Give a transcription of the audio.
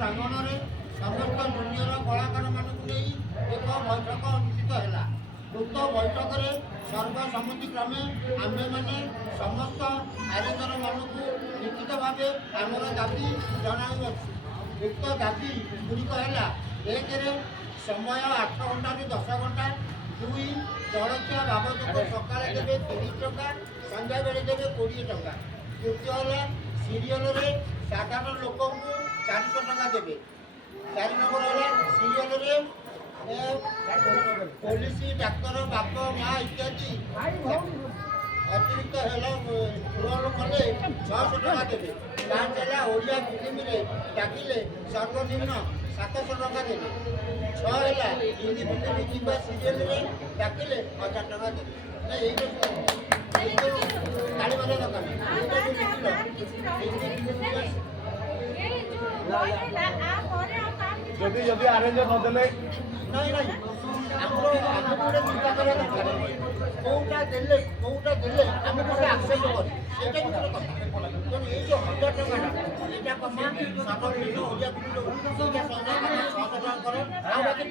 प्रांगण में समस्त जूनियर कलाकार मानक नहीं एक बैठक अनुष्ठित है। उक्त बैठक में सर्वसम्मतिक्रमे आमे मैंने समस्त आयोजन मानक निश्चित भाव आमर दाबी जनाऊ। उक्त दाबी गुड़िक है एक समय 8 घंटा 10 घंटा, 2 जलखिया बाबद सकाले देवे 30 टका, संध्या बेले देवे 20 टका। तृतीय है सीरियल साधारण लोक को 400 टका देवे। 4 नंबर है सीरियल पुलिस डाक्तर बाप माँ इत्यादि अतिरिक्त रोल कले 600 टका देवे। 5 है ओडिया फिल्म डाकिले सर्वनिम्न 700 टका देवे। 6 है हिंदी फिल्म कि सीरियल डाकिले 1000 टका देवे। गाड़ी बजा जदि जदि अरेंज नदेले नहीं नहीं आमर आम गोटे चिंता करा दरकार कौटा देले आम गोटे आक्सेप्ट कर गोटे कथा तेणु ये जो 1000 टका यहाँ कमा सर्वनिम्न ओडिया फिल्म 600 टका कर बाकी